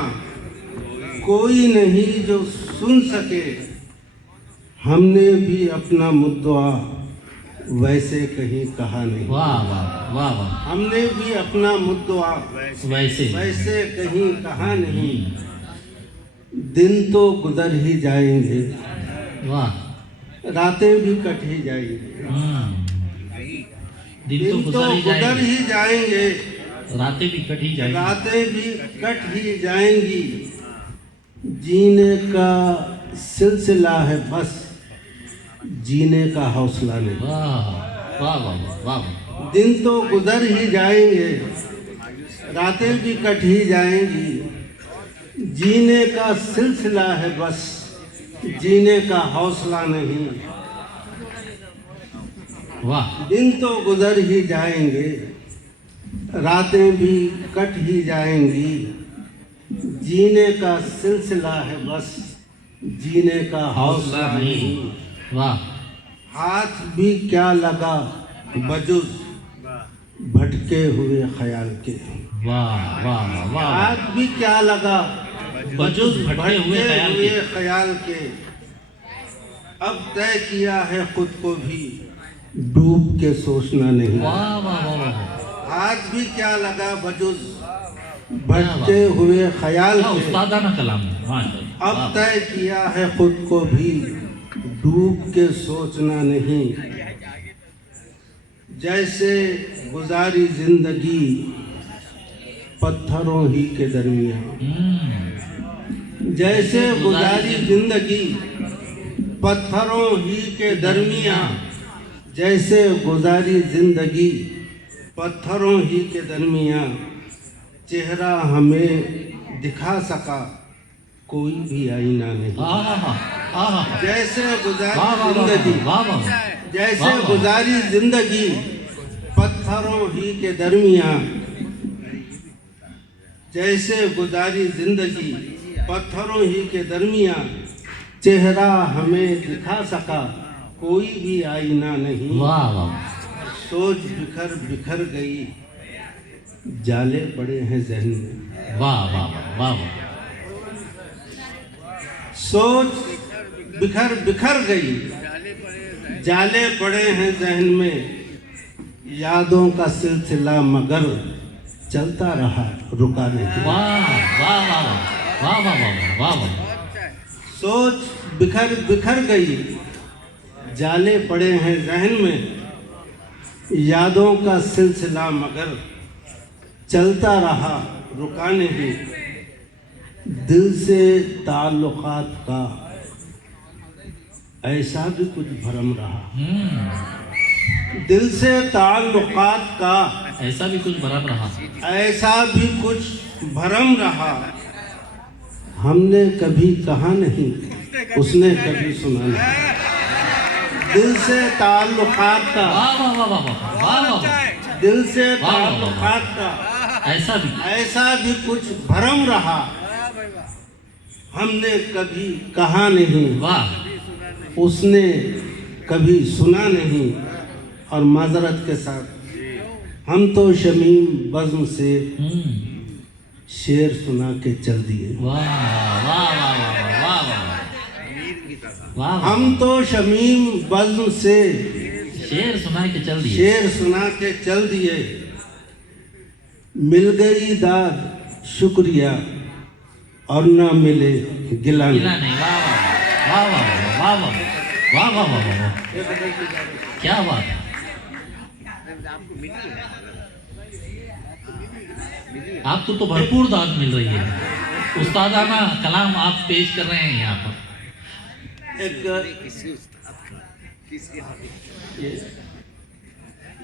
کوئی نہیں جو سن سکے۔ ہم نے بھی اپنا مدعا ویسے کہیں کہا نہیں، واہ واہ واہ واہ، ہم نے بھی اپنا مدعا ویسے ویسے کہیں کہا نہیں۔ دن تو گزر ہی جائیں گے، واہ، راتیں بھی کٹ ہی جائیں گے، دن تو گزر ہی جائیں گزر گے، ہی جائیں گے، راتیں بھی کٹ ہی جائیں گی۔ راتیں بھی کٹ ہی جائیں گی۔ جینے کا سلسلہ ہے بس، جینے کا حوصلہ نہیں۔ واہ واہ واہ واہ، دن تو گزر ہی جائیں گے، راتیں بھی کٹ ہی جائیں گی۔ جینے کا سلسلہ ہے بس، جینے کا حوصلہ نہیں۔ واہ، دن تو گزر ہی جائیں گے، راتیں بھی کٹ ہی جائیں گی۔ جینے کا سلسلہ ہے بس، جینے کا حوصلہ نہیں۔ واہ، ہاتھ بھی کیا لگا بجز بھٹکے ہوئے خیال کے، واہ واہ واہ، ہاتھ بھی کیا لگا بجز بھٹکے ہوئے خیال کے۔ خیال کے۔ اب طے کیا ہے خود کو بھی ڈوب کے سوچنا نہیں۔ واہ واہ واہ واہ، ہاتھ بھی کیا لگا بجز بھٹکے ہوئے خیال کیا کے۔ استادانہ کلام ہے، ماشاء اللہ۔ اب طے کیا ہے خود کو بھی ڈوب کے سوچنا نہیں۔ جیسے گزاری زندگی پتھروں ہی کے درمیان، جیسے گزاری زندگی پتھروں ہی کے درمیان، جیسے گزاری زندگی پتھروں ہی کے درمیان۔ چہرہ ہمیں دکھا سکا کوئی بھی آئینہ نہیں۔ جیسے گزاری زندگی، جیسے گزاری زندگی پتھروں ہی کے درمیان، جیسے گزاری زندگی پتھروں ہی کے درمیان۔ چہرہ ہمیں دکھا سکا کوئی بھی آئینہ نہیں۔ واہ واہ، سوچ بکھر بکھر گئی، جالے پڑے ہیں ذہن میں۔ واہ واہ واہ واہ، سوچ بکھر بکھر گئی، جالے پڑے ہیں ذہن میں۔ یادوں کا سلسلہ مگر چلتا رہا، رکا نہیں۔ واہ واہ واہ واہ واہ واہ واہ واہ، سوچ بکھر بکھر گئی، جالے پڑے ہیں ذہن میں۔ یادوں کا سلسلہ مگر چلتا رہا، رکا نہیں۔ دل سے تعلقات کا ایسا بھی کچھ بھرم رہا، دل سے تعلقات کا ایسا بھی کچھ بھرم رہا۔ ایسا بھی کچھ بھرم رہا۔ ہم نے کبھی کہا نہیں، اس نے کبھی سنا نہیں۔ دل سے تعلقات کا، واہ واہ واہ واہ واہ واہ، دل سے تعلقات کا ایسا بھی، ایسا بھی کچھ بھرم رہا۔ ہم نے کبھی کہا نہیں، واہ، اس نے کبھی سنا نہیں۔ اور معذرت کے ساتھ ہم تو شمیم بزم سے شعر سنا کے چل دیے۔ واہ واہ واہ واہ واہ واہ، ہم تو شمیم بزم سے شعر سنا کے چل دیے، شعر سنا کے چل دیے۔ مل گئی داد شکریہ اور نہ ملے گلہ گلا نہیں۔ واہ واہ واہ واہ واہ واہ واہ واہ واہ، کیا بات ہے۔ آپ کو تو بھرپور داد مل رہی ہے، استادانہ کلام آپ پیش کر رہے ہیں یہاں پر۔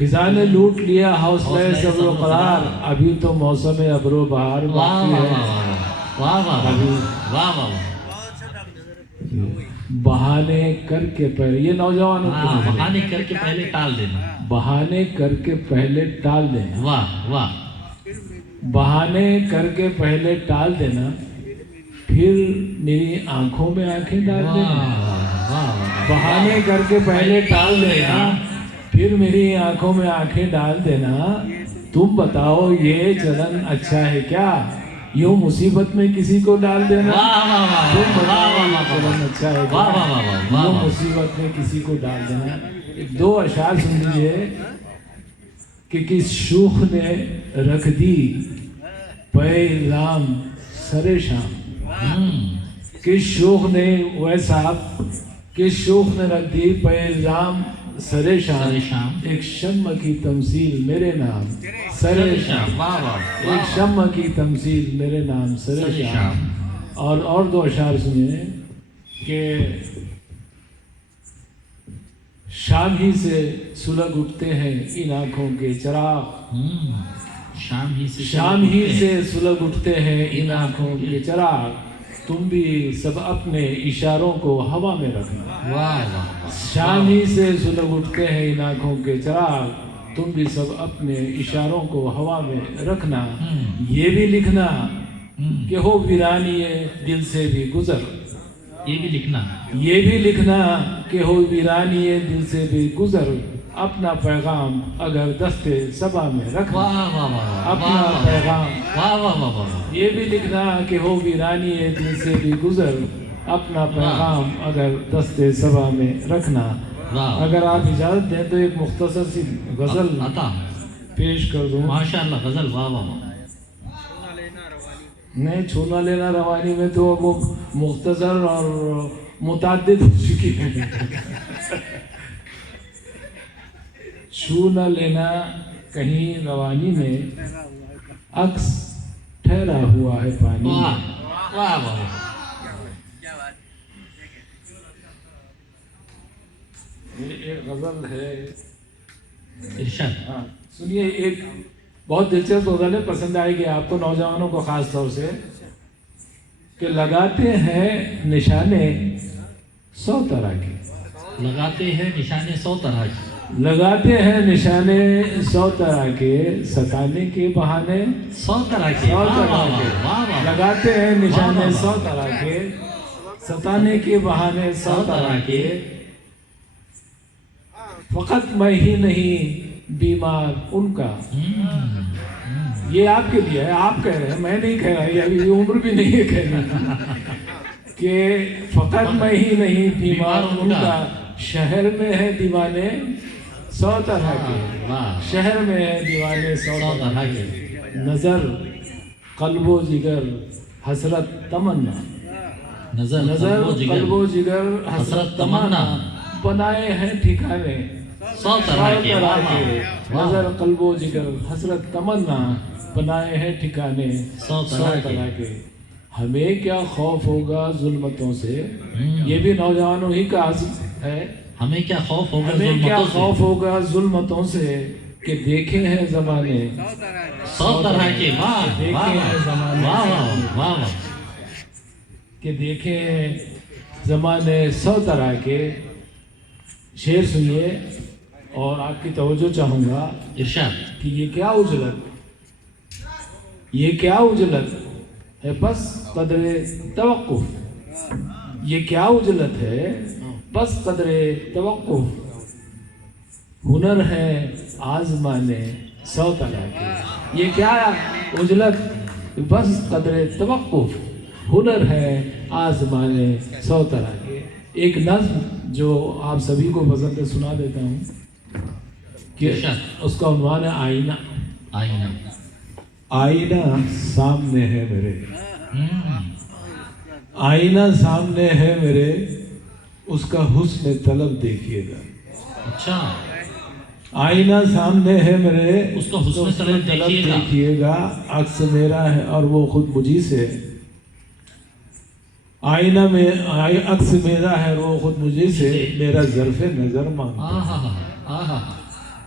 خزاں نے لوٹ لیا حوصلہ حوصلہ صبر و قرار، ابھی تو موسم ابر و بہار واہ باقی واہ ہے۔ واہ واہ ابھی واہ واہ بہانے کر کے پہلے، یہ نوجوانوں کے لیے، بہانے کر کے پہلے ٹال دینا، بہانے کر کے پہلے ٹال دینا، واہ واہ بہانے کر کے پہلے ٹال دینا، پھر میری آنکھوں میں آنکھیں ڈال دینا۔ بہانے کر کے پہلے ٹال دینا، پھر میری آنکھوں میں آنکھیں ڈال دینا، تم بتاؤ یہ چلن اچھا ہے کیا، یوں مصیبت میں کسی کو ڈال دینا، تم بتاؤ یہ چلن اچھا ہے کیا، یوں مصیبت میں کسی کو ڈال دینا۔ ایک دو اشعار سن لیجیے کہ کس شوخ نے رکھ دی پے الزام سر شام، کس شوخ نے ویسا، کس شوخ نے رکھ دی پے الزام سر شام، ایک شمع کی تمثیل میرے نام سر شام، ایک شمع کی تمثیل میرے نام سر شام۔ اور دو اشعار سنیے کہ شام ہی سے سلگ اٹھتے ہیں ان آنکھوں کے چراغ، شام ہی سے سلگ اٹھتے ہیں ان آنکھوں کے چراغ، تم بھی سب اپنے اشاروں کو ہوا میں رکھنا، شام ہی سے سلگ اٹھتے ہیں ان آنکھوں کے چراغ، تم بھی سب اپنے اشاروں کو ہوا میں رکھنا، یہ بھی لکھنا کہ ہو ویرانی دل سے بھی گزر، یہ بھی لکھنا، یہ بھی لکھنا کہ ہو ویرانی دل سے بھی گزر، اپنا پیغام اگر دستے صبا میں رکھنا، اپنا پیغام، یہ بھی لکھنا کہ ہو ویرانی دل سے بھی گزر، اپنا پیغام اگر دستے صبا میں رکھنا۔ اگر آپ اجازت دیں تو ایک مختصر سی غزل پیش کر دوں۔ ماشاءاللہ غزل، واہ واہ نہیں، چھونا لینا روانی میں تو وہ مختصر اور متعدد ہو چکی ہے۔ چھو نہ لینا کہیں روانی میں، عکس ٹھہرا ہوا ہے پانی میں۔ واہ واہ واہ، ایک غزل ہے، ارشاد، ہاں سنیے، ایک بہت دلچسپ غزل ہے، پسند آئے گی آپ کو، نوجوانوں کو خاص طور سے، کہ لگاتے ہیں نشانے 100 طرح کے، لگاتے ہیں نشانے 100 طرح کے، لگاتے ہیں نشانے 100 طرح کے، ستانے کے بہانے 100 طرح کے، 100 طرح کے، لگاتے ہیں نشانے 100 طرح کے، ستانے کے بہانے 100 طرح کے، فقط میں ہی نہیں بیمار ان کا، یہ آپ کے لیے ہے، آپ کہہ رہے ہیں، میں نہیں کہہ رہا، یہ ابھی عمر بھی نہیں ہے کہنا، کہ فقط میں ہی نہیں بیمار ان کا، شہر میں ہے دیوانے 100 طرح کے، شہر میں ہے دیوانے 100 طرح کے، نظر قلب و جگر حسرت تمنا، نظر قلب و جگر حسرت تمنا، بنائے ہیں ٹھکانے 100 طرح کے، نظر قلب و جگر حسرت تمنا، بنائے ہیں ٹھکانے 100 طرح کے، ہمیں کیا خوف ہوگا ظلمتوں سے، یہ بھی نوجوانوں ہی کا عزم ہے، ہمیں کیا خوف ہوگا ہمیں کیا ظلمتوں سے، خوف ہوگا ظلمتوں سے، کہ دیکھے ہیں زمانے 100 طرح کے، واہ دیکھے واہ ہیں زمانے واہ واہ، کہ دیکھے ہیں زمانے 100 طرح کے۔ شعر سنیے اور آپ کی توجہ چاہوں گا ارشاد، کہ یہ کیا اجلت، یہ کیا اجلت ہے بس قدر توقف، یہ کیا اجلت ہے بس قدر توقف، ہنر ہے آزمانے 100 طرح کے، یہ کیا اجلت بس قدر توقف، ہنر ہے آزمانے 100 طرح کے۔ ایک نظم جو آپ سبھی کو پسند ہے سنا دیتا ہوں، کہ اس کا عنوان ہے آئینہ۔ آئینہ، آئینہ سامنے ہے میرے، آئینہ سامنے ہے میرے، اس کا حسن طلب دیکھیے گا۔ اچھا، آئینہ سامنے ہے میرے، اس کا حسن طلب دیکھیے گا، عکس میرا ہے اور وہ خود مجھی سے، آئینہ میں عکس میرا ہے وہ خود مجھے سے، میرا ظرف نظر مانگتا،